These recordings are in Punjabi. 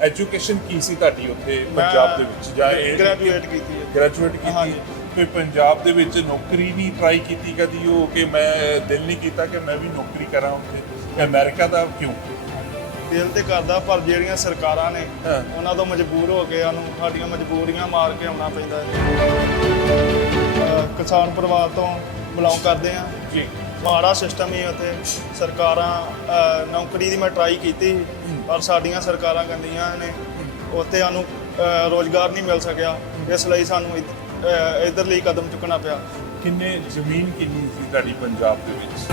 ਐਜੂਕੇਸ਼ਨ ਕੀ ਸੀ ਤੁਹਾਡੀ ਉੱਥੇ ਪੰਜਾਬ ਦੇ ਵਿੱਚ? ਜਾਂ ਗ੍ਰੈਜੂਏਟ ਕੀਤੀ ਹੈ। ਗ੍ਰੈਜੂਏਟ ਕੀਤੀ। ਕੋਈ ਪੰਜਾਬ ਦੇ ਵਿੱਚ ਨੌਕਰੀ ਨਹੀਂ ਟਰਾਈ ਕੀਤੀ ਕਦੀ ਉਹ ਕਿ ਮੈਂ ਦਿਲ ਨਹੀਂ ਕੀਤਾ ਕਿ ਮੈਂ ਵੀ ਨੌਕਰੀ ਕਰਾਂ ਉੱਥੇ? ਅਮਰੀਕਾ ਦਾ ਕਿਉਂ? ਦਿਲ ਤੇ ਕਰਦਾ ਪਰ ਜਿਹੜੀਆਂ ਸਰਕਾਰਾਂ ਨੇ। ਉਹਨਾਂ ਤੋਂ ਮਜਬੂਰ ਹੋ ਕੇ ਸਾਨੂੰ ਸਾਡੀਆਂ ਮਜਬੂਰੀਆਂ ਮਾਰ ਕੇ ਆਉਣਾ ਪੈਂਦਾ ਹੈ। ਕਿਸਾਨ ਪਰਿਵਾਰ ਤੋਂ ਬਿਲੋਂਗ ਕਰਦੇ ਆ ਜੀ। ਮਾੜਾ ਸਿਸਟਮ ਹੀ ਉੱਥੇ। ਸਰਕਾਰਾਂ ਨੌਕਰੀ ਦੀ ਮੈਂ ਟਰਾਈ ਕੀਤੀ ਪਰ ਸਾਡੀਆਂ ਸਰਕਾਰਾਂ ਗੰਦੀਆਂ ਨੇ ਉੱਥੇ ਸਾਨੂੰ ਰੋਜ਼ਗਾਰ ਨਹੀਂ ਮਿਲ ਸਕਿਆ। ਇਸ ਲਈ ਸਾਨੂੰ ਇਧ- ਅਹ ਇੱਧਰਲੀ ਕਦਮ ਚੁੱਕਣਾ ਪਿਆ। ਕਿੰਨੇ ਜ਼ਮੀਨ ਕਿੰਨੀ ਸੀ ਤੁਹਾਡੀ ਪੰਜਾਬ ਦੇ ਵਿੱਚ?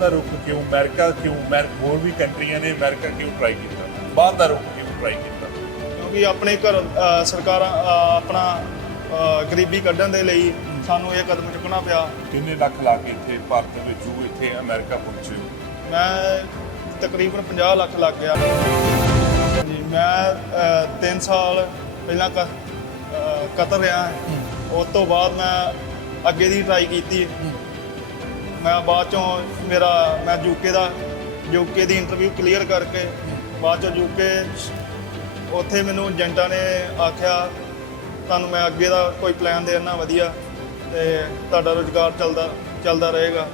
ਦਾ ਰੁਖ ਕਿਉਂ ਅਮਰੀਕਾ ਕਿਉਂ ਅਮਰੀਕਾ ਹੋਰ ਵੀ ਕੰਟਰੀਆਂ ਨੇ ਅਮਰੀਕਾ ਕਿਉਂ ਟਰਾਈ ਕੀਤਾ? ਬਾਹਰ ਦਾ ਰੁਖ ਕਿਉਂ ਟਰਾਈ ਕੀਤਾ? ਕਿਉਂਕਿ ਆਪਣੇ ਘਰ ਸਰਕਾਰਾਂ ਆਪਣਾ ਗਰੀਬੀ ਕੱਢਣ ਦੇ ਲਈ ਸਾਨੂੰ ਇਹ ਕਦਮ ਚੁੱਕਣਾ ਪਿਆ। ਕਿੰਨੇ ਲੱਖ ਲਾ ਕੇ ਇੱਥੇ ਭਾਰਤ ਵਿੱਚ ਉਹ ਇੱਥੇ ਅਮਰੀਕਾ ਪਹੁੰਚੇ ਮੈਂ ਤਕਰੀਬਨ 50 ਲੱਖ ਲੱਗ ਗਿਆ। ਜੀ ਮੈਂ 3 ਸਾਲ ਪਹਿਲਾਂ ਕਤਰ ਰਿਹਾ ਉਸ ਤੋਂ ਬਾਅਦ ਮੈਂ ਅੱਗੇ ਦੀ ਟਰਾਈ ਕੀਤੀ। ਮੈਂ ਬਾਅਦ ਚੋਂ ਮੇਰਾ ਮੈਂ ਯੂਕੇ ਦਾ ਯੂਕੇ ਦੀ ਇੰਟਰਵਿਊ ਕਲੀਅਰ ਕਰਕੇ ਬਾਅਦ ਚੋਂ ਯੂਕੇ ਉੱਥੇ ਮੈਨੂੰ ਏਜੰਟਾਂ ਨੇ ਆਖਿਆ ਤੁਹਾਨੂੰ ਮੈਂ ਅੱਗੇ ਦਾ ਕੋਈ ਪਲਾਨ ਦੇਣਾ ਵਧੀਆ ਤੇ ਤੁਹਾਡਾ ਰੋਜ਼ਗਾਰ ਚੱਲਦਾ ਚੱਲਦਾ ਰਹੇਗਾ।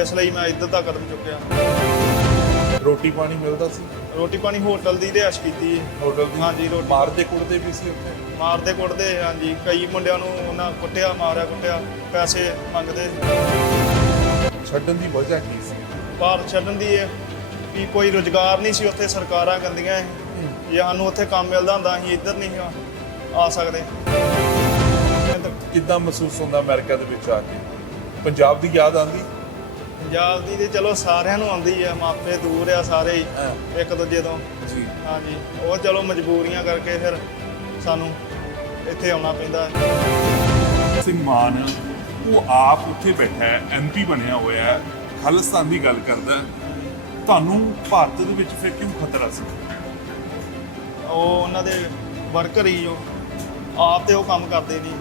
ਇਸ ਲਈ ਮੈਂ ਇੱਧਰ ਦਾ ਕਦਮ ਚੁੱਕਿਆ। ਰੋਟੀ ਪਾਣੀ ਮਿਲਦਾ ਸੀ? ਰੋਟੀ ਪਾਣੀ ਹੋਟਲ ਦੀ ਰਿਹਾਇਸ਼ ਕੀਤੀ ਹੋਟਲ ਦੀ? ਹਾਂਜੀ, ਰੋਟੀ। ਮਾਰਦੇ ਕੁੱਟਦੇ ਵੀ ਸੀ ਉੱਥੇ? ਮਾਰਦੇ ਕੁੱਟਦੇ ਹਾਂਜੀ। ਕਈ ਮੁੰਡਿਆਂ ਨੂੰ ਉਹਨਾਂ ਕੁੱਟਿਆ ਮਾਰਿਆ ਕੁੱਟਿਆ ਪੈਸੇ ਮੰਗਦੇ। ਛੱਡਣ ਦੀ ਵਜ੍ਹਾ ਕੀ ਸੀ? ਭਾਰਤ ਛੱਡਣ ਦੀ ਇਹ ਵੀ ਕੋਈ ਰੋਜ਼ਗਾਰ ਨਹੀਂ ਸੀ ਉੱਥੇ ਸਰਕਾਰਾਂ ਗੰਦੀਆਂ ਸੀ ਜੇ ਸਾਨੂੰ ਉੱਥੇ ਕੰਮ ਮਿਲਦਾ ਹੁੰਦਾ ਅਸੀਂ ਇੱਧਰ ਨਹੀਂ ਆ ਸਕਦੇ। ਕਿੱਦਾਂ ਮਹਿਸੂਸ ਹੁੰਦਾ ਅਮਰੀਕਾ ਦੇ ਵਿੱਚ ਆ ਕੇ? ਪੰਜਾਬ ਦੀ ਯਾਦ ਆਂਦੀ ਪੰਜਾਬ ਦੀ ਤੇ ਚਲੋ ਸਾਰਿਆਂ ਨੂੰ ਆਉਂਦੀ ਆ ਮਾਪੇ ਦੂਰ ਆ ਸਾਰੇ ਹੀ ਹਾਂ। ਇੱਕ ਦੂਜੇ ਤੋਂ। ਜੀ। ਹਾਂਜੀ ਉਹ ਚਲੋ ਮਜਬੂਰੀਆਂ ਕਰਕੇ ਫਿਰ ਸਾਨੂੰ ਇੱਥੇ ਆਉਣਾ ਪੈਂਦਾ। ਹੈ ਸਿੰਘ ਮਾਨ ਉਹ ਆਪ ਉੱਥੇ ਬੈਠਾ ਹੈ ਐਮਪੀ ਬਣਿਆ ਹੋਇਆ ਹੈ ਖਾਲਿਸਤਾਨ ਦੀ ਗੱਲ ਕਰਦਾ ਹੈ। ਤੁਹਾਨੂੰ ਭਾਰਤ ਦੇ ਵਿੱਚ ਫਿਰ ਕਿਉਂ ਖਤਰਾ ਸੀ? ਉਹ ਉਹਨਾਂ ਦੇ ਵਰਕਰ ਹੀ ਜੋ ਆਪ ਤੇ ਉਹ ਕੰਮ ਕਰਦੇ ਨਹੀਂ।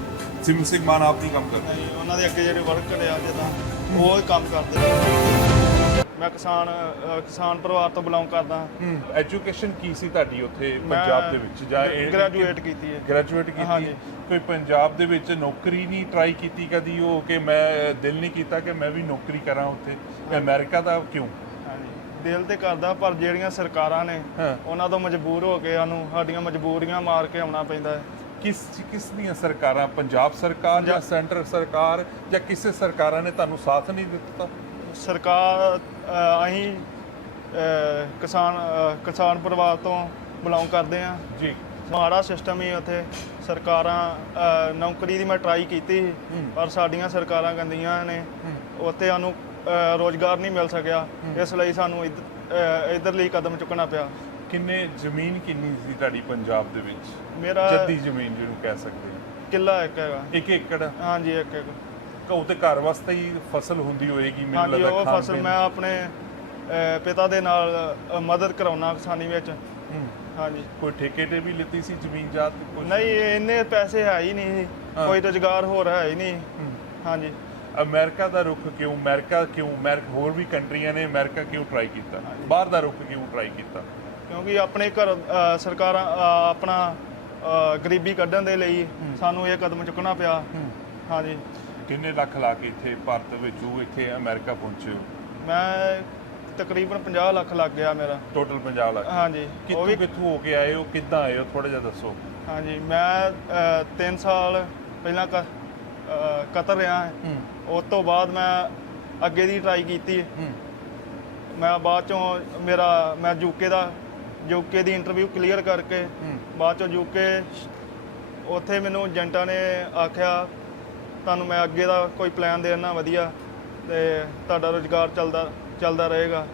ਸਿਮ ਸਿੰਘ ਮਾਨ ਆਪ ਨਹੀਂ ਕੰਮ ਕਰਦਾ। ਨਹੀਂ ਉਹਨਾਂ ਦੇ ਅੱਗੇ ਜਿਹੜੇ ਵਰਕਰ ਆ ਜਿੱਦਾਂ ਉਹ ਕੰਮ ਕਰਦੇ ਨੇ। ਮੈਂ ਕਿਸਾਨ ਕਿਸਾਨ ਪਰਿਵਾਰ ਤੋਂ ਬਿਲੋਂਗ ਕਰਦਾ। ਐਜੂਕੇਸ਼ਨ ਕੀ ਸੀ ਤੁਹਾਡੀ ਉੱਥੇ ਪੰਜਾਬ ਦੇ ਵਿੱਚ? ਜਾਂ ਇਹ ਗ੍ਰੈਜੂਏਟ ਕੀਤੀ ਹੈ। ਗ੍ਰੈਜੂਏਟ ਕੀਤੀ? ਹਾਂਜੀ। ਕੋਈ ਪੰਜਾਬ ਦੇ ਵਿੱਚ ਨੌਕਰੀ ਨਹੀਂ ਟਰਾਈ ਕੀਤੀ ਕਦੀ ਉਹ ਕਿ ਮੈਂ ਦਿਲ ਨਹੀਂ ਕੀਤਾ ਕਿ ਮੈਂ ਵੀ ਨੌਕਰੀ ਕਰਾਂ ਉੱਥੇ? ਅਮਰੀਕਾ ਦਾ ਕਿਉਂ? ਹਾਂਜੀ। ਦਿਲ ਤੇ ਕਰਦਾ ਪਰ ਜਿਹੜੀਆਂ ਸਰਕਾਰਾਂ ਨੇ ਹਾਂ। ਉਹਨਾਂ ਤੋਂ ਮਜਬੂਰ ਹੋ ਕੇ ਸਾਨੂੰ ਸਾਡੀਆਂ ਮਜਬੂਰੀਆਂ ਮਾਰ ਕੇ ਆਉਣਾ ਪੈਂਦਾ ਹੈ। ਕਿਸ ਕਿਸ ਦੀਆਂ ਸਰਕਾਰਾਂ ਪੰਜਾਬ ਸਰਕਾਰ ਜਾਂ ਸੈਂਟਰ ਸਰਕਾਰ ਜਾਂ ਕਿਸੇ ਸਰਕਾਰਾਂ ਨੇ ਤੁਹਾਨੂੰ ਸਾਥ ਨਹੀਂ ਦਿੱਤਾ? ਸਰਕਾਰ ਅਸੀਂ ਕਿਸਾਨ ਕਿਸਾਨ ਪਰਿਵਾਰ ਤੋਂ ਬਿਲੋਂਗ ਕਰਦੇ ਆ ਜੀ। ਮਾੜਾ ਸਿਸਟਮ ਹੀ ਉੱਥੇ। ਸਰਕਾਰਾਂ ਨੌਕਰੀ ਦੀ ਮੈਂ ਟਰਾਈ ਕੀਤੀ ਪਰ ਸਾਡੀਆਂ ਸਰਕਾਰਾਂ ਗੰਦੀਆਂ ਨੇ। ਉੱਥੇ ਸਾਨੂੰ ਰੋਜ਼ਗਾਰ ਨਹੀਂ ਮਿਲ ਸਕਿਆ। ਇਸ ਲਈ ਸਾਨੂੰ ਇੱਧਰਲੀ ਕਦਮ ਚੁੱਕਣਾ ਪਿਆ। ਕਿੰਨੇ ਜ਼ਮੀਨ ਕਿੰਨੀ ਸੀ ਤੁਹਾਡੀ ਪੰਜਾਬ ਦੇ ਵਿੱਚ? ਮੇਰਾ ਜੱਦੀ ਜ਼ਮੀਨ ਜਿਹਨੂੰ ਕਹਿ ਸਕਦੇ ਹਾਂ। ਕਿੱਲਾ ਇੱਕ ਹੈਗਾ। ਇੱਕ ਏਕੜ? ਹਾਂਜੀ ਇੱਕ ਇੱਕ ਘਉ ਤੇ ਘਰ ਵਾਸਤੇ ਹੀ ਫਸਲ ਹੁੰਦੀ ਹੋਏਗੀ ਮੈਨੂੰ ਹਾਂਜੀ ਲੱਗਦਾ ਉਹ ਖਾਣ ਫਸਲ ਪੀਣ ਮੈਂ ਆਪਣੇ ਅਹ, ਪਿਤਾ ਦੇ ਨਾਲ ਮਦਦ ਕਰਾਉਣਾ ਕਿਸਾਨੀ ਵਿੱਚ। ਹੂੰ। ਹਾਂਜੀ। ਕੋਈ ਠੇਕੇ ਤੇ ਵੀ ਲਿੱਤੀ ਸੀ ਜ਼ਮੀਨ ਜਾਤ ਕੁਛ? ਨਹੀਂ ਇੰਨੇ ਪੈਸੇ ਹੈ ਹੀ ਨਹੀਂ। ਹਾਂ। ਕੋਈ ਰੁਜ਼ਗਾਰ ਹੋ ਰਿਹਾ ਹੀ ਨਹੀਂ। ਹੂੰ। ਹਾਂਜੀ। ਅਮਰੀਕਾ ਦਾ ਰੁਖ ਕਿਉਂ ਅਮਰੀਕਾ ਕਿਉਂ ਅਮਰੀਕਾ ਹੋਰ ਵੀ ਕੰਟਰੀਆਂ ਨੇ ਅਮਰੀਕਾ ਕਿਉਂ ਟਰਾਈ ਕੀਤਾ? ਬਾਹਰ ਦਾ ਰੁਖ ਕਿਉਂ ਟਰਾਈ ਕੀਤਾ? ਕਿਉਂਕਿ ਆਪਣੇ ਘਰ ਸਰਕਾਰਾਂ ਆਪਣਾ ਗਰੀਬੀ ਕੱਢਣ ਦੇ ਲਈ ਸਾਨੂੰ ਇਹ ਕਦਮ ਚੁੱਕਣਾ ਪਿਆ। ਹਾਂਜੀ। ਕਿੰਨੇ ਲੱਖ ਲਾ ਕੇ ਇੱਥੇ ਭਾਰਤ ਵਿੱਚ ਉਹ ਇੱਥੇ ਅਮਰੀਕਾ ਪਹੁੰਚੇ ਹੋ? ਮੈਂ ਤਕਰੀਬਨ 50 ਲੱਖ ਲੱਗ ਗਿਆ ਮੇਰਾ। ਟੋਟਲ 50 ਲੱਖ। ਹਾਂਜੀ। ਉਹ ਕਿੱਥੋਂ ਵੀ ਕਿੱਥੋਂ ਹੋ ਕੇ ਆਏ ਹੋ? ਕਿੱਦਾਂ ਆਏ ਹੋ? ਥੋੜਾ ਜਿਹਾ ਦੱਸੋ। ਹਾਂਜੀ। ਮੈਂ 3 ਸਾਲ ਪਹਿਲਾਂ ਕ- ਕਤਰ ਰਿਹਾ। ਉਸ ਤੋਂ ਬਾਅਦ ਮੈਂ ਅੱਗੇ ਦੀ ਟਰਾਈ ਕੀਤੀ। ਮੈਂ ਬਾਅਦ ਚੋਂ ਮੇਰਾ ਮੈਂ ਯੂਕੇ ਦਾ ਯੂਕੇ ਦੀ ਇੰਟਰਵਿਊ ਕਲੀਅਰ ਕਰਕੇ ਬਾਅਦ ਚੋਂ ਯੂਕੇ ਉੱਥੇ ਮੈਨੂੰ ਏਜੰਟਾਂ ਨੇ ਆਖਿਆ ਤੁਹਾਨੂੰ ਮੈਂ ਅੱਗੇ ਦਾ ਕੋਈ ਪਲਾਨ ਦੇਣਾ ਵਧੀਆ ਤੇ ਤੁਹਾਡਾ ਰੋਜ਼ਗਾਰ ਚੱਲਦਾ ਚੱਲਦਾ ਰਹੇਗਾ।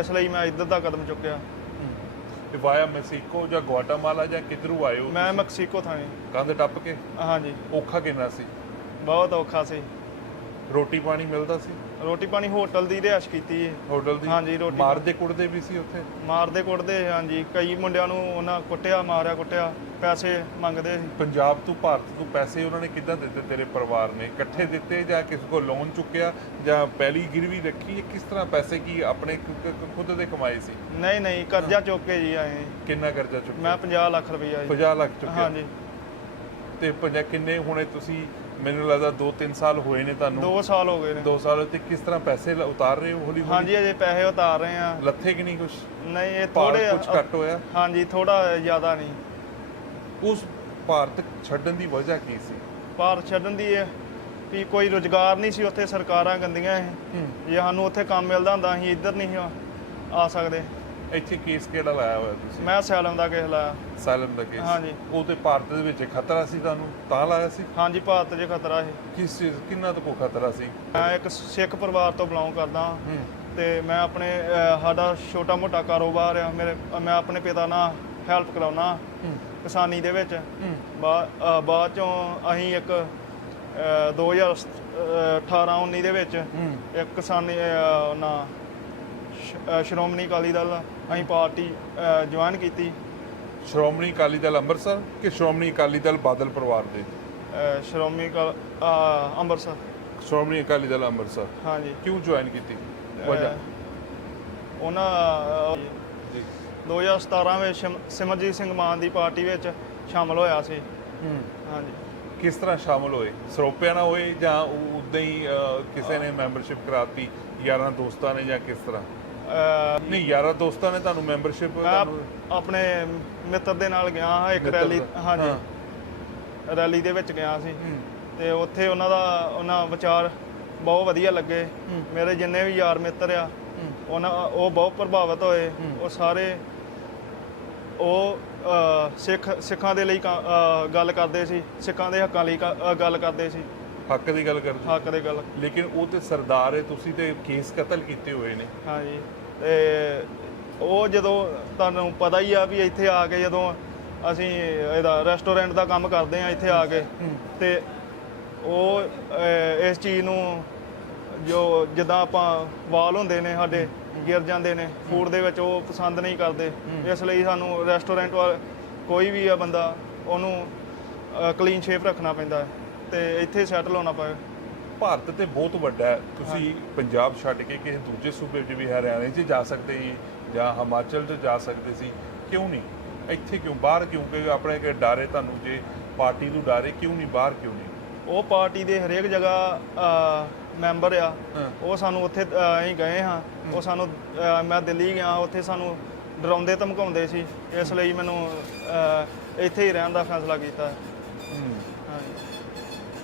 ਇਸ ਲਈ ਮੈਂ ਇੱਧਰ ਦਾ ਕਦਮ ਚੁੱਕਿਆ। ਤੇ ਵਾਇਆ ਮੈਕਸੀਕੋ ਜਾਂ ਗੁਆਟਾਮਾਲਾ ਜਾਂ ਕਿਧਰੋਂ ਆਏ ਹੋ ਮੈਂ ਮੈਕਸੀਕੋ ਥਾਂ ਕੰਧ ਟੱਪ ਕੇ? ਹਾਂਜੀ। ਔਖਾ ਕਿੰਨਾ ਸੀ? ਬਹੁਤ ਔਖਾ ਸੀ। ਰੋਟੀ ਪਾਣੀ ਮਿਲਦਾ ਸੀ? ਰੋਟੀ ਪਾਣੀ ਹੋਟਲ ਦੀ ਰਿਹਾਇਸ਼ ਕੀਤੀ ਹੈ ਹੋਟਲ ਦੀ? ਹਾਂਜੀ, ਰੋਟੀ ਮਾਰਦੇ ਕੁੱਟਦੇ ਵੀ ਸੀ ਉੱਥੇ? ਮਾਰਦੇ ਕੁੱਟਦੇ ਹਾਂਜੀ। ਕਈ ਮੁੰਡਿਆਂ ਨੂੰ ਉਹਨਾਂ ਕੁੱਟਿਆ ਮਾਰਿਆ ਕੁੱਟਿਆ ਪੈਸੇ ਮੰਗਦੇ ਸੀ। ਪੰਜਾਬ ਤੋਂ ਭਾਰਤ ਤੋਂ ਪੈਸੇ ਉਹਨਾਂ ਨੇ ਕਿੱਦਾਂ ਦਿੱਤੇ ਤੇਰੇ ਪਰਿਵਾਰ ਨੇ? ਇਕੱਠੇ ਦਿੱਤੇ ਜਾਂ ਕਿਸੇ ਕੋਲ ਲੋਨ ਚੁੱਕਿਆ ਜਾਂ ਪਹਿਲੀ ਗਿਰਵੀ ਰੱਖੀ ਕਿਸ ਤਰ੍ਹਾਂ ਪੈਸੇ ਕੀ ਆਪਣੇ ਖੁਦ ਦੇ ਕਮਾਏ ਸੀ? ਨਹੀਂ ਨਹੀਂ ਕਰਜ਼ਾ ਚੁੱਕ ਕੇ ਜੀ ਆਏ। ਕਿੰਨਾ ਕਰਜ਼ਾ ਚੁੱਕਿਆ? ਮੈਂ 50 ਲੱਖ ਰੁਪਈਆ ਜੀ। 50 ਲੱਖ ਚੁੱਕਿਆ। ਹਾਂਜੀ। ਤੇ ਪੰਜਾ ਕਿੰਨੇ ਹੁਣੇ ਤੁਸੀਂ ਮੈਨੂੰ ਲੱਗਦਾ 2-3 ਸਾਲ ਹੋਏ ਨੇ ਤੁਹਾਨੂੰ। 2 ਸਾਲ ਹੋ ਗਏ ਨੇ। 2 ਸਾਲ ਤੇ ਕਿਸ ਤਰ੍ਹਾਂ ਪੈਸੇ ਲ- ਉਤਾਰ ਰਹੇ ਹੋ ਹੌਲੀ ਹੌਲੀ ਹਾਂਜੀ ਅਜੇ ਪੈਸੇ ਉਤਾਰ ਰਹੇ ਆ ਲੱਥੇ ਕਿ ਨਹੀਂ ਕੁਛ? ਨਹੀਂ ਇਹ ਭਾਰ ਥੋੜੇ ਕੁਛ ਘੱਟ ਹੋਇਆ? ਹਾਂਜੀ ਥੋੜਾ ਜ਼ਿਆਦਾ ਨਹੀਂ। ਉਸ ਭਾਰਤ ਛੱਡਣ ਦੀ ਵਜ੍ਹਾ ਕੀ ਸੀ? ਭਾਰਤ ਛੱਡਣ ਦੀ ਇਹ ਵੀ ਕੋਈ ਰੁਜ਼ਗਾਰ ਨਹੀਂ ਸੀ ਉੱਥੇ ਸਰਕਾਰਾਂ ਗੰਦੀਆਂ ਸੀ ਜੇ ਸਾਨੂੰ ਉੱਥੇ ਕੰਮ ਮਿਲਦਾ ਹੁੰਦਾ ਅਸੀਂ ਇੱਧਰ ਨਹੀਂ ਸੀ ਆ- ਆ ਸਕਦੇ। ਇੱਥੇ ਕੇਸ ਕਿਹੜਾ ਲਾਇਆ ਹੋਇਆ ਤੁਸੀਂ? ਮੈਂ ਸੈਲਮ ਦਾ ਕੇਸ ਲਾਇਆ। ਸਾਲਮ ਦਾ ਕੇਸ। ਹਾਂਜੀ। ਉਹ ਤੇ ਭਾਰਤ ਦੇ ਵਿੱਚ ਖਤਰਾ ਸੀ ਤੁਹਾਨੂੰ? ਤਾਂ ਲਾਇਆ ਸੀ? ਹਾਂਜੀ ਭਾਰਤ 'ਚ ਖਤਰਾ ਸੀ। ਕਿਸ ਚੀਜ਼ ਕਿੰਨਾ ਤੋਂ ਖਤਰਾ ਸੀ? ਮੈਂ ਇੱਕ ਸਿੱਖ ਪਰਿਵਾਰ ਤੋਂ ਬਿਲੋਂਗ ਕਰਦਾ ਹਾਂ। ਹੂੰ। ਤੇ ਮੈਂ ਆਪਣੇ ਅਹ, ਸਾਡਾ ਛੋਟਾ ਮੋਟਾ ਕਾਰੋਬਾਰ ਆ। ਮੇਰੇ ਮੈਂ ਆਪਣੇ ਪਿਤਾ ਨਾਲ ਹੈਲਪ ਕਰਾਉਣਾ ਹੂੰ। ਕਿਸਾਨੀ ਦੇ ਵਿੱਚ। ਹੂੰ। ਬਾ- ਅਹ, ਬਾਅਦ ਚੋਂ ਅਸੀਂ ਇੱਕ ਅਹ, 2018 19 ਦੇ ਵਿੱਚ ਹੂੰ। ਇੱਕ ਕਿਸਾਨੀ ਅਹ, ਨਾ ਸ਼- ਸ਼੍ਰੋਮਣੀ ਅਕਾਲੀ ਦਲ ਅਸੀਂ ਪਾਰਟੀ ਜੁਆਇਨ ਕੀਤੀ। ਸ਼੍ਰੋਮਣੀ ਅਕਾਲੀ ਦਲ ਅੰਮ੍ਰਿਤਸਰ ਕਿ ਸ਼੍ਰੋਮਣੀ ਅਕਾਲੀ ਦਲ ਬਾਦਲ ਪਰਿਵਾਰ ਦੇ? ਸ਼੍ਰੋਮਣੀ ਅਕਾਲ- ਅੰਮ੍ਰਿਤਸਰ। ਸ਼੍ਰੋਮਣੀ ਅਕਾਲੀ ਦਲ ਅੰਮ੍ਰਿਤਸਰ। ਹਾਂਜੀ। ਕਿਉਂ ਜੁਆਇਨ ਕੀਤੀ? ਵਜ੍ਹਾ? ਉਹਨਾਂ ਅਹ, ਜੀ 2017 ਵਿੱਚ ਸਿਮ- ਸਿਮਰਜੀਤ ਸਿੰਘ ਮਾਨ ਦੀ ਪਾਰਟੀ ਵਿੱਚ ਸ਼ਾਮਲ ਹੋਇਆ ਸੀ। ਹੂੰ। ਹਾਂਜੀ। ਕਿਸ ਤਰ੍ਹਾਂ ਸ਼ਾਮਲ ਹੋਏ? ਸਰੋਪਿਆਂ ਨਾਲ ਹੋਏ ਜਾਂ ਉਦਾਂ ਹੀ ਅਹ, ਕਿਸੇ ਨੇ ਮੈਂਬਰਸ਼ਿਪ ਕਰਾਤੀ? ਯਾਰਾਂ ਦੋਸਤਾਂ ਨੇ ਜਾਂ ਕਿਸ ਤਰ੍ਹਾਂ? ਨਹੀਂ ਯਾਰਾਂ ਦੋਸਤਾਂ ਨੇ ਤੁਹਾਨੂੰ ਮੈਂਬਰਸ਼ਿਪ ਆਪਣੇ ਮਿੱਤਰ ਦੇ ਨਾਲ ਗਿਆ ਹਾਂ ਇੱਕ ਮਿੱਤਰ ਰੈਲੀ ਦਾ- ਹਾਂਜੀ। ਰੈਲੀ ਦੇ ਵਿੱਚ ਗਿਆ ਸੀ। ਹੂੰ। ਤੇ ਉੱਥੇ ਉਹਨਾਂ ਦਾ ਉਹਨਾਂ ਵਿਚਾਰ ਬਹੁਤ ਵਧੀਆ ਲੱਗੇ। ਮੇਰੇ ਜਿੰਨੇ ਵੀ ਯਾਰ ਮਿੱਤਰ ਆ। ਉਹਨਾਂ ਉਹ ਬਹੁਤ ਪ੍ਰਭਾਵਿਤ ਹੋਏ। ਉਹ ਸਾਰੇ ਉਹ ਸਿੱਖ ਸਿੱਖਾਂ ਦੇ ਲਈ ਕ- ਗੱਲ ਕਰਦੇ ਸੀ। ਸਿੱਖਾਂ ਦੇ ਹੱਕਾਂ ਲਈ ਕ- ਗੱਲ ਕਰਦੇ ਸੀ। ਹੱਕ ਦੀ ਗੱਲ ਕਰਦੇ ਹੱਕ ਦੇ ਗੱਲ। ਲੇਕਿਨ ਉਹ ਤੇ ਸਰਦਾਰ ਹੈ ਤੁਸੀਂ ਤੇ ਕੇਸ ਕਤਲ ਕੀਤੇ ਹੋਏ ਨੇ। ਹਾਂਜੀ। ਤੇ ਉਹ ਜਦੋਂ ਤੁਹਾਨੂੰ ਪਤਾ ਹੀ ਆ ਵੀ ਇੱਥੇ ਆ ਕੇ ਜਦੋਂ ਅਸੀਂ ਇਹਦਾ ਰੈਸਟੋਰੈਂਟ ਦਾ ਕੰਮ ਕਰਦੇ ਆ ਇੱਥੇ ਆ ਕੇ ਤੇ ਉਹ ਅਹ, ਇਸ ਚੀਜ਼ ਨੂੰ ਜੋ ਜਿੱਦਾਂ ਆਪਾਂ ਵਾਲ ਹੁੰਦੇ ਨੇ ਸਾਡੇ ਗਿਰ ਜਾਂਦੇ ਨੇ ਫੂਡ ਦੇ ਵਿੱਚ ਉਹ ਪਸੰਦ ਨਹੀਂ ਕਰਦੇ। ਇਸ ਲਈ ਸਾਨੂੰ ਰੈਸਟੋਰੈਂਟ ਵਾਲ ਕੋਈ ਵੀ ਆ ਬੰਦਾ ਉਹਨੂੰ ਕਲੀਨ ਸ਼ੇਪ ਰੱਖਣਾ ਪੈਂਦਾ ਹੈ ਤੇ ਇੱਥੇ ਸੈਟਲ ਹੋਣਾ ਪਏ। ਭਾਰਤ ਤੇ ਬਹੁਤ ਵੱਡਾ ਹੈ। ਤੁਸੀਂ ਪੰਜਾਬ ਛੱਡ ਕੇ ਕਿਸੇ ਦੂਜੇ ਸੂਬੇ 'ਚ ਵੀ ਹਰਿਆਣੇ 'ਚ ਜਾ ਸਕਦੇ ਸੀ ਜਾਂ ਹਿਮਾਚਲ 'ਚ ਜਾ ਸਕਦੇ ਸੀ ਕਿਉਂ ਨਹੀਂ? ਇੱਥੇ ਕਿਉਂ? ਬਾਹਰ ਕਿਉਂ? ਕਿ ਆਪਣੇ ਕਿ ਡਾਰੇ ਤੁਹਾਨੂੰ ਜੇ ਪਾਰਟੀ ਨੂੰ ਡਾਰੇ ਕਿਉਂ ਨਹੀਂ? ਬਾਹਰ ਕਿਉਂ ਨਹੀਂ? ਉਹ ਪਾਰਟੀ ਦੇ ਹਰੇਕ ਜਗ੍ਹਾ ਮੈਂਬਰ ਆ। ਉਹ ਸਾਨੂੰ ਉੱਥੇ ਅਸੀਂ ਗਏ ਹਾਂ। ਉਹ ਸਾਨੂੰ ਮੈਂ ਦਿੱਲੀ ਗਿਆ ਉੱਥੇ ਸਾਨੂੰ ਡਰਾਉਂਦੇ ਧਮਕਾਉਂਦੇ ਸੀ। ਇਸ ਲਈ ਮੈਨੂੰ ਇੱਥੇ ਹੀ ਰਹਿਣ ਦਾ ਫੈਸਲਾ ਕੀਤਾ।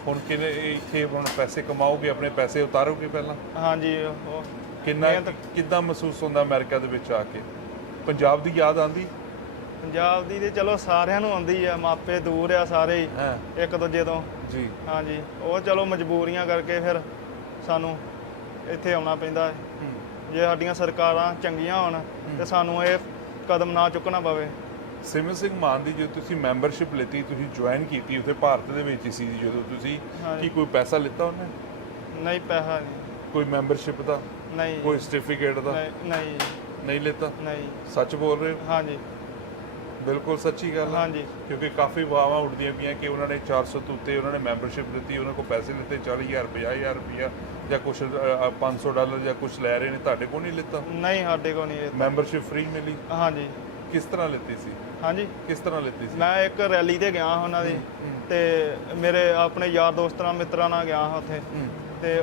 ਹੁਣ ਕਿਵੇਂ ਇੱਥੇ ਹੁਣ ਪੈਸੇ ਕਮਾਓਗੇ ਆਪਣੇ ਪੈਸੇ ਉਤਾਰੋਗੇ ਪਹਿਲਾਂ? ਹਾਂਜੀ ਉਹ ਕਿੰਨਾ ਕਿੱਦਾਂ ਮਹਿਸੂਸ ਹੁੰਦਾ ਅਮਰੀਕਾ ਦੇ ਵਿੱਚ ਆ ਕੇ? ਪੰਜਾਬ ਦੀ ਯਾਦ ਆਂਦੀ ਪੰਜਾਬ ਦੀ ਤੇ ਚਲੋ ਸਾਰਿਆਂ ਨੂੰ ਆਉਂਦੀ ਆ ਮਾਪੇ ਦੂਰ ਆ ਸਾਰੇ ਹਾਂ ਇੱਕ ਦੂਜੇ ਤੋਂ। ਜੀ। ਹਾਂਜੀ ਉਹ ਚਲੋ ਮਜਬੂਰੀਆਂ ਕਰਕੇ ਫਿਰ ਸਾਨੂੰ ਇੱਥੇ ਆਉਣਾ ਪੈਂਦਾ ਹੈ। ਜੇ ਸਾਡੀਆਂ ਸਰਕਾਰਾਂ ਚੰਗੀਆਂ ਹੋਣ ਤੇ ਸਾਨੂੰ ਇਹ ਕਦਮ ਨਾ ਚੁੱਕਣਾ ਪਵੇ। ਸਿਮਰ ਸਿੰਘ ਮਾਨ ਦੀ ਜਦੋਂ ਤੁਸੀਂ ਮੈਂਬਰਸ਼ਿਪ ਲਿੱਤੀ ਤੁਸੀਂ ਜੁਆਇਨ ਕੀਤੀ ਉੱਥੇ ਭਾਰਤ ਦੇ ਵਿੱਚ ਹੀ ਸੀ ਜਦੋਂ ਤੁਸੀਂ। ਕੀ ਕੋਈ ਪੈਸਾ ਲਿੱਤਾ ਉਹਨੇ? ਨਹੀਂ ਪੈਸਾ ਨਹੀਂ। ਕੋਈ ਮੈਂਬਰਸ਼ਿਪ ਦਾ? ਨਹੀਂ। ਕੋਈ ਸਰਟੀਫਿਕੇਟ ਦਾ? ਨਹੀਂ ਨਹੀਂ। ਨਹੀਂ ਲਿੱਤਾ? ਨਹੀਂ। ਸੱਚ ਬੋਲ ਰਹੇ ਹੋ? ਹਾਂਜੀ। ਬਿਲਕੁਲ ਸੱਚੀ ਗੱਲ ਹੈ ਹਾਂਜੀ। ਕਿਉਂਕਿ ਕਾਫੀ ਵਾਵਾਂ ਉੱਡਦੀਆਂ ਪਈਆਂ ਕਿ ਉਹਨਾਂ ਨੇ 400 ਤੋਂ ਉੱਤੇ ਉਹਨਾਂ ਨੇ ਮੈਂਬਰਸ਼ਿਪ ਦਿੱਤੀ ਉਹਨਾਂ ਕੋਲ ਪੈਸੇ ਲਿੱਤੇ 40000 50000 ਰੁਪਇਆ ਜਾਂ ਕੁਝ 500 ਡਾਲਰ ਜਾਂ ਕੁਝ ਲੈ ਰਹੇ ਨੇ ਤੁਹਾਡੇ ਕੋਲ ਨਹੀਂ ਲਿੱਤਾ? ਨਹੀਂ ਸਾਡੇ ਕੋਲ ਨਹੀਂ ਇਹ ਮੈਂਬਰਸ਼ਿਪ ਫ੍ਰੀ ਮਿਲੀ? ਹਾਂਜੀ। ਕਿਸ ਤਰ੍ਹਾਂ ਲਿੱਤੀ ਸੀ? ਹਾਂਜੀ। ਕਿਸ ਤਰ੍ਹਾਂ ਲਿੱਤੀ ਸੀ? ਮੈਂ ਇੱਕ ਰੈਲੀ ਤੇ ਗਿਆ ਉਹਨਾਂ ਦੀ। ਤੇ ਮੇਰੇ ਆਪਣੇ ਯਾਰ ਦੋਸਤਾਂ ਮਿੱਤਰਾਂ ਨਾਲ ਗਿਆ ਹਾਂ ਉੱਥੇ। ਹੂੰ। ਤੇ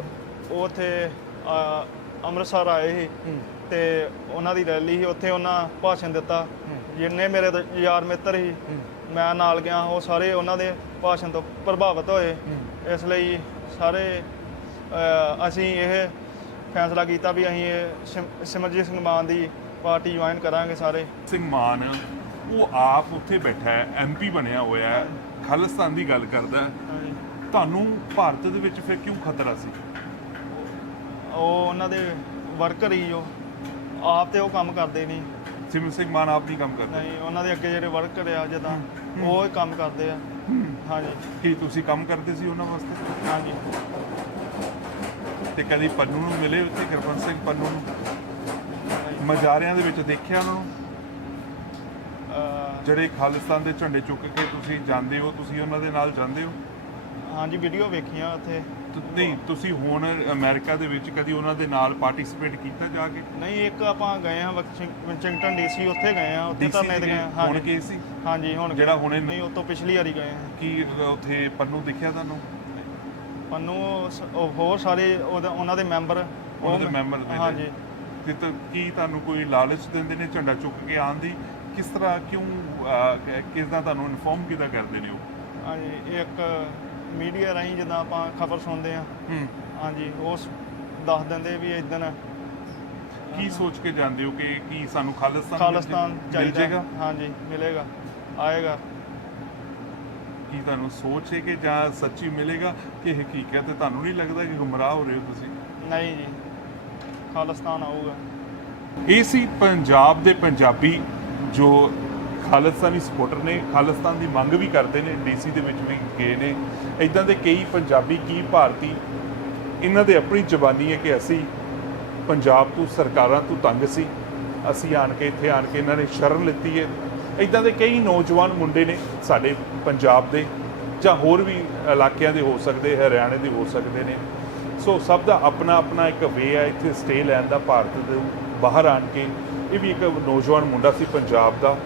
ਉਹ ਉੱਥੇ ਅੰਮ੍ਰਿਤਸਰ ਆਏ ਸੀ। ਹੂੰ। ਤੇ ਉਹਨਾਂ ਦੀ ਰੈਲੀ ਸੀ। ਉੱਥੇ ਉਹਨਾਂ ਭਾਸ਼ਣ ਦਿੱਤਾ। ਜਿੰਨੇ ਮੇਰੇ ਯਾਰ ਮਿੱਤਰ ਸੀ ਮੈਂ ਨਾਲ ਗਿਆ ਉਹ ਸਾਰੇ ਉਹਨਾਂ ਦੇ ਭਾਸ਼ਣ ਤੋਂ ਪ੍ਰਭਾਵਿਤ ਹੋਏ। ਇਸ ਲਈ ਸਾਰੇ ਅਸੀਂ ਇਹ ਫੈਸਲਾ ਕੀਤਾ ਵੀ ਅਸੀਂ ਸਿਮਰਜੀਤ ਸਿੰਘ ਮਾਨ ਦੀ ਪਾਰਟੀ ਜੁਆਇਨ ਕਰਾਂਗੇ ਸਾਰੇ। ਸਿੰਘ ਮਾਨ ਉਹ ਆਪ ਉੱਥੇ ਬੈਠਾ ਹੈ ਐਮਪੀ ਬਣਿਆ ਹੋਇਆ ਹੈ ਖਾਲਿਸਤਾਨ ਦੀ ਗੱਲ ਕਰਦਾ ਹੈ। ਹਾਂਜੀ। ਤੁਹਾਨੂੰ ਭਾਰਤ ਦੇ ਵਿੱਚ ਫਿਰ ਕਿਉਂ ਖਤਰਾ ਸੀ? ਉਹ ਉਹਨਾਂ ਦੇ ਵਰਕਰ ਹੀ ਜੋ ਆਪ ਤੇ ਉਹ ਕੰਮ ਕਰਦੇ ਨਹੀਂ। ਸਿਮਰ ਸਿੰਘ ਮਾਨ ਆਪ ਨਹੀਂ ਕੰਮ ਕਰਦਾ? ਨਹੀਂ ਉਹਨਾਂ ਦੇ ਅੱਗੇ ਜਿਹੜੇ ਵਰਕਰ ਆ ਜਦਾਂ ਉਹ ਹੀ ਕੰਮ ਕਰਦੇ ਆ। ਹਾਂਜੀ। ਕੀ ਤੁਸੀਂ ਕੰਮ ਕਰਦੇ ਸੀ ਉਹਨਾਂ ਵਾਸਤੇ? ਹਾਂਜੀ। ਤੇ ਕਦੀ ਪੰਨੂ ਨੂੰ ਮਿਲੇ ਉੱਥੇ ਗੁਰਬੰਸ ਸਿੰਘ ਪੰਨੂ ਨੂੰ? ਮਜ਼ਾਰਿਆਂ ਦੇ ਵਿੱਚ ਦੇਖਿਆ ਉਹਨਾਂ ਨੂੰ ਜਿਹੜੇ ਖਾਲਿਸਤਾਨ ਦੇ ਝੰਡੇ ਚੁੱਕ ਕੇ ਤੁਸੀਂ ਜਾਂਦੇ ਹੋ ਤੁਸੀਂ ਉਹਨਾਂ ਦੇ ਨਾਲ ਜਾਂਦੇ ਹੋ? ਹਾਂਜੀ ਵੀਡੀਓ ਵੇਖੀਆਂ ਉੱਥੇ। ਤੁ- ਨਹੀਂ ਤੁਸੀਂ ਹੁਣ ਅਮਰੀਕਾ ਦੇ ਵਿੱਚ ਕਦੀ ਉਹਨਾਂ ਦੇ ਨਾਲ ਪਾਰਟਿਸਿਪੇਟ ਕੀਤਾ ਜਾ ਕੇ? ਨਹੀਂ ਇੱਕ ਆਪਾਂ ਗਏ ਹਾਂ ਵਿਚਿੰਗਟਨ ਡੀਸੀ ਉੱਥੇ ਗਏ ਹਾਂ ਉੱਥੇ DC ਧਰਨੇ ਤੇ? ਗਏ। ਹਾਂ ਹੁਣ ਹਾਂਜੀ ਕੀ ਸੀ? ਹਾਂਜੀ ਹੁਣ ਜਿਹੜਾ ਹੁਣੇ ਨਹੀਂ ਉਹ ਤੋਂ ਪਿਛਲੀ ਵਾਰੀ ਗਏ ਹਾਂ। ਕੀ ਉੱਥੇ ਪੰਨੂ ਦਿਖਿਆ ਤੁਹਾਨੂੰ? ਮੈਨੂੰ ਸ- ਉਹ ਹੋਰ ਸਾਰੇ ਉਹਦਾ- ਉਹਨਾਂ ਦੇ ਮੈਂਬਰ। ਉਹਨਾਂ ਦੇ ਮੈਂਬਰ ਹਾਂਜੀ। ਕਿ ਤਾਂ ਕੀ ਤੁਹਾਨੂੰ ਕੋਈ ਲਾਲਚ ਦਿੰਦੇ ਨੇ ਝੰਡਾ ਚੁੱਕ ਕੇ ਆਉਣ ਦੀ? ਕਿਸ ਤਰ੍ਹਾਂ ਕਿਉਂ ਕਿਸ ਦਾ ਤੁਹਾਨੂੰ ਇਨਫੋਰਮ ਕਿਦਾਂ ਕਰਦੇ ਨੇ ਉਹ? ਹਾਂਜੀ ਇੱਕ ਮੀਡੀਆ ਰਾਹੀਂ ਜਦੋਂ ਆਪਾਂ ਖਬਰ ਸੁਣਦੇ ਹਾਂ। ਹੂੰ। ਹਾਂਜੀ ਉਹ ਸ- ਦੱਸ ਦਿੰਦੇ ਵੀ ਇਦਾਂ ਕੀ ਸੋਚ ਕੇ ਜਾਂਦੇ ਹੋ ਕਿ ਕੀ ਸਾਨੂੰ ਖਾਲਿਸਤਾਨ ਖਾਲਿਸਤਾਨ ਚਾਹੀਦਾ ਹਾਂਜੀ ਮਿਲੇਗਾ ਆਏਗਾ। ਕੀ ਤੁਹਾਨੂੰ ਸੋਚ ਹੈ ਕਿ ਜਾਂ ਸੱਚੀ ਮਿਲੇਗਾ ਕਿ ਹਕੀਕਤ ਹੈ? ਤੁਹਾਨੂੰ ਨਹੀਂ ਲੱਗਦਾ ਕਿ ਗੁੰਮਰਾਹ ਹੋ ਰਹੇ ਹੋ ਤੁਸੀਂ? ਨਹੀਂ ਜੀ ਖਾਲਿਸਤਾਨ ਆਊਗਾ। ਇਹ ਸੀ ਪੰਜਾਬ ਦੇ ਪੰਜਾਬੀ ਜੋ ਖਾਲਿਸਤਾਨੀ ਸਪੋਰਟਰ ਨੇ। ਖਾਲਿਸਤਾਨ ਦੀ ਮੰਗ ਵੀ ਕਰਦੇ ਨੇ। ਡੀਸੀ ਦੇ ਵਿੱਚ ਵੀ ਗਏ ਨੇ। ਇਦਾਂ ਦੇ ਕਈ ਪੰਜਾਬੀ ਕੀ ਭਾਰਤੀ ਇਹਨਾਂ ਦੇ ਆਪਣੀ ਜ਼ਬਾਨੀ ਹੈ ਕਿ ਅਸੀਂ ਪੰਜਾਬ ਤੋਂ, ਸਰਕਾਰਾਂ ਤੋਂ ਤੰਗ ਸੀ। ਅਸੀਂ ਆਣ ਕੇ ਇੱਥੇ ਆਣ ਕੇ ਇਹਨਾਂ ਨੇ ਸ਼ਰਨ ਲਿੱਤੀ ਹੈ। ਇਦਾਂ ਦੇ ਕਈ ਨੌਜਵਾਨ ਮੁੰਡੇ ਨੇ ਸਾਡੇ ਪੰਜਾਬ ਦੇ ਜਾਂ ਹੋਰ ਵੀ ਇਲਾਕਿਆਂ ਦੇ ਹੋ ਸਕਦੇ, ਹਰਿਆਣੇ ਦੇ ਹੋ ਸਕਦੇ ਨੇ। ਸੋ ਸਭ ਦਾ ਆਪਣਾ ਆਪਣਾ ਇੱਕ ਵੇ ਹੈ ਇੱਥੇ ਸਟੇ ਲੈਣ ਦਾ ਭਾਰਤ ਦੇ ਬਾਹਰ ਆਣ ਕੇ। ਇਹ ਵੀ ਇੱਕ ਨੌਜਵਾਨ ਮੁੰਡਾ ਸੀ ਪੰਜਾਬ ਦਾ।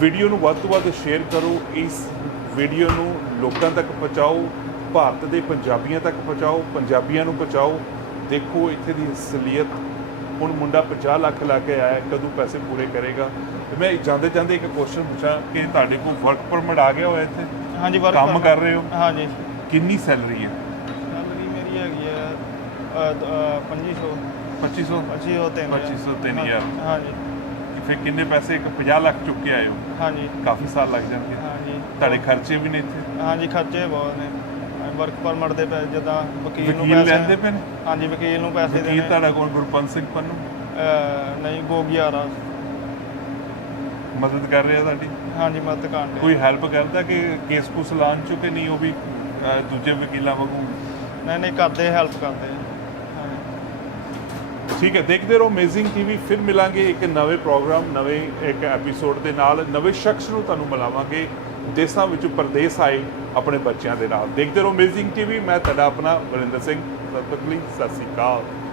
ਵੀਡੀਓ ਨੂੰ ਵੱਧ ਤੋਂ ਵੱਧ ਸ਼ੇਅਰ ਕਰੋ। ਇਸ ਵੀਡੀਓ ਨੂੰ ਲੋਕਾਂ ਤੱਕ ਪਹੁੰਚਾਓ ਭਾਰਤ ਦੇ ਪੰਜਾਬੀਆਂ ਤੱਕ ਪਹੁੰਚਾਓ ਪੰਜਾਬੀਆਂ ਨੂੰ ਪਹੁੰਚਾਓ। ਦੇਖੋ ਇੱਥੇ ਦੀ ਅਸਲੀਅਤ। ਹੁਣ ਮੁੰਡਾ 50 ਲੱਖ ਲਾ ਕੇ ਆਇਆ ਹੈ, ਕਦੋਂ ਪੈਸੇ ਪੂਰੇ ਕਰੇਗਾ? ਤੇ ਮੈਂ ਜਾਂਦੇ ਜਾਂਦੇ ਇੱਕ ਕੁਐਸਚਨ ਪੁੱਛਾਂ ਕਿ ਤੁਹਾਡੇ ਕੋਲ ਵਰਕ ਪਰਮਿਟ ਆ ਗਿਆ ਹੋਇਆ ਇੱਥੇ? ਹਾਂਜੀ ਕੰਮ ਕਰ ਰਹੇ ਹੋ? ਹਾਂਜੀ। ਕਿੰਨੀ ਸੈਲਰੀ ਹੈ ਸੈਲਰੀ ਮੇਰੀ ਹੈਗੀ ਹੈ ਅ, ਦ- ਅ, 2500 2500 2500 ਤਿੰਨ 2500 ਤਿੰਨ ਹਜ਼ਾਰ। ਹਾਂਜੀ। ਫਿਰ ਕਿੰਨੇ ਪੈਸੇ ਇੱਕ 50 ਲੱਖ ਚੁੱਕ ਕੇ ਆਏ ਹੋ? ਹਾਂਜੀ। ਕਾਫੀ ਸਾਲ ਲੱਗ ਜਾਣਗੇ। ਹਾਂਜੀ। ਤੁਹਾਡੇ ਖਰਚੇ ਵੀ ਨੇ ਇੱਥੇ? ਹਾਂਜੀ ਖਰਚੇ ਬਹੁਤ ਨੇ। ਵਰਕ ਪਰਮਿਟ ਦੇ ਪੈਸੇ ਜਿੱਦਾਂ ਵਕੀਲ ਨੂੰ ਪੈਸੇ ਲੈਂਦੇ ਪਏ ਨੇ? ਹਾਂਜੀ ਵਕੀਲ ਨੂੰ ਪੈਸੇ ਦੇਣੇ। ਤੁਹਾਡਾ ਕੋਲ ਗੁਰਪੰਤ ਸਿੰਘ ਪੰਨੂ? ਨਹੀਂ ਗੋਗਿਆਰਾ ਮਦਦ ਕਰ ਰਿਹਾ ਤੁਹਾਡੀ? ਹਾਂਜੀ ਮਦਦ ਕਰਨ ਕੋਈ ਹੈਲਪ ਕਰਦਾ ਕਿ ਕੇਸ ਕੁਸ ਲਾਉਣ ਚੋਂ ਕਿ ਨਹੀਂ? ਉਹ ਵੀ ਦੂਜੇ ਵਕੀਲਾਂ ਵਾਂਗੂ? ਨਹੀਂ ਨਹੀਂ ਕਰਦੇ ਹੈਲਪ ਕਰਦੇ। ਠੀਕ ਹੈ, ਦੇਖਦੇ ਰਹੋ ਅਮੇਜ਼ਿੰਗ ਟੀਵੀ ਫਿਰ ਮਿਲਾਂਗੇ ਇੱਕ ਨਵੇਂ ਪ੍ਰੋਗਰਾਮ ਨਵੇਂ ਇੱਕ ਐਪੀਸੋਡ ਦੇ ਨਾਲ, ਨਵੇਂ ਸ਼ਖਸ ਨੂੰ ਤੁਹਾਨੂੰ ਮਿਲਾਵਾਂਗੇ, ਦੇਸਾਂ ਵਿੱਚੋਂ ਪਰਦੇਸ ਆਏ ਆਪਣੇ ਬੱਚਿਆਂ ਦੇ ਨਾਲ। ਦੇਖਦੇ ਰਹੋ ਅਮੇਜ਼ਿੰਗ ਟੀਵੀ ਮੈਂ ਤੁਹਾਡਾ ਆਪਣਾ ਵਰਿੰਦਰ ਸਿੰਘ ਸਤਿ ਸ਼੍ਰੀ ਅਕਾਲ।